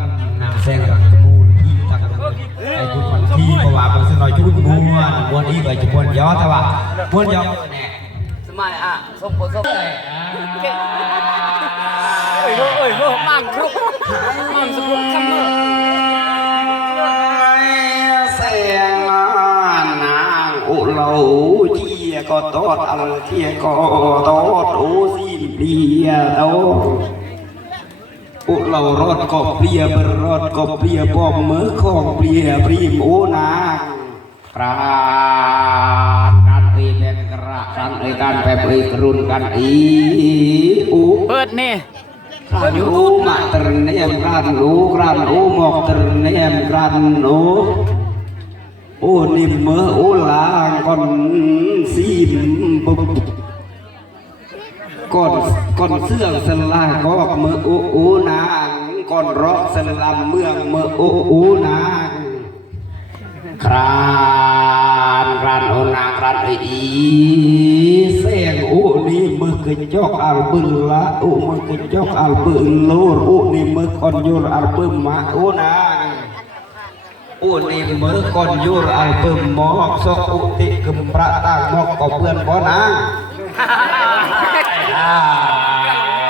กันนางแซงรักกมูลที่ทางไอ้คุณพันที่เพราะว่าเป็นสนอยชุดม้วนอีกไปจะม้วนย่อแต่ว่าม้วนย่อแน่สมัยส้มโพส้มเลยเอ้ยมั่งครุกมั่งสกุลคำเมื่อแซงนางอุเหลาเที่ยก็ตอดอัลเที่ยก็ตอดโอซีเปียโตอุเหลารอดก็เปรียบรอดก็เปรียบอมมือของเปรียปรีมโอนางกราดกันเอยเป็นกระกันเอยกันแบบเอยกรุนกันอุเปิดนี่กันอุมาตรเนียมกันอุหมอกตรเนียมกันโอ้นิ่มเมื่อโอ้ลางก่อนซีมปุ๊บก่อนเสื่องสลายก็เมื่อโอ้นางก่อนรอกสลัมเมืองเมื่อโอ้นางครานโอนางครานอีเสียงโอ้นี่มือกระจกอัลบึลละโอ้มือกระจกอัลบึลโลโอ้นี่มือก่อนโยนอัลบึมมาโอนางโอ้นี่มือก่อนโยนอัลบึมหมอกสกอุติกมประต่างหมอกก็เพื่อนบ่นาง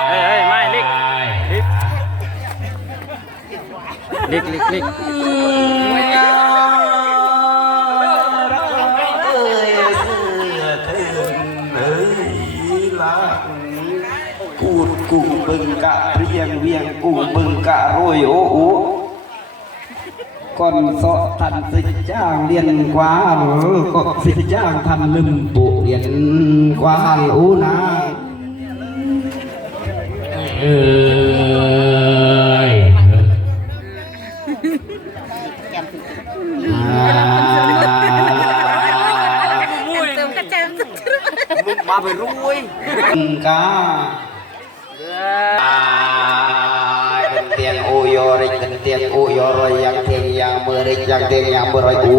เฮ้ยไม่ลิกกุ้งบึงกะเรียงเวียงกุ้งบึงกะโรยโอ้โอก่อนสอทันสิจ้างเรียนกว่าก็สิจ้างทันลืมปุเรียนกว่าโอ้นะมาไปรุยกากันเตียงโอยอริกันเตียงโอยอรยังเตียงยังมือริยังเตียงยังมือรอยอู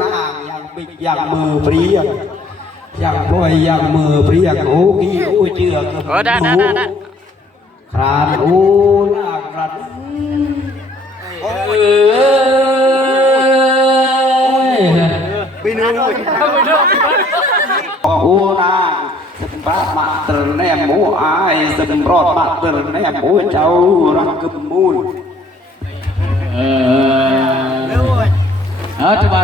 นางยังปิดยังมือเปรี้ยงยังปล่อยยังมือเปรี้ยงโอ้กี้โอ้เจือกครานโอ้นางครานปีนึงโอ้นางสมบัติมาเติมแนมโมอายสมรอดมาเติมแนมโมเจ้ารักกึมมูลจะมา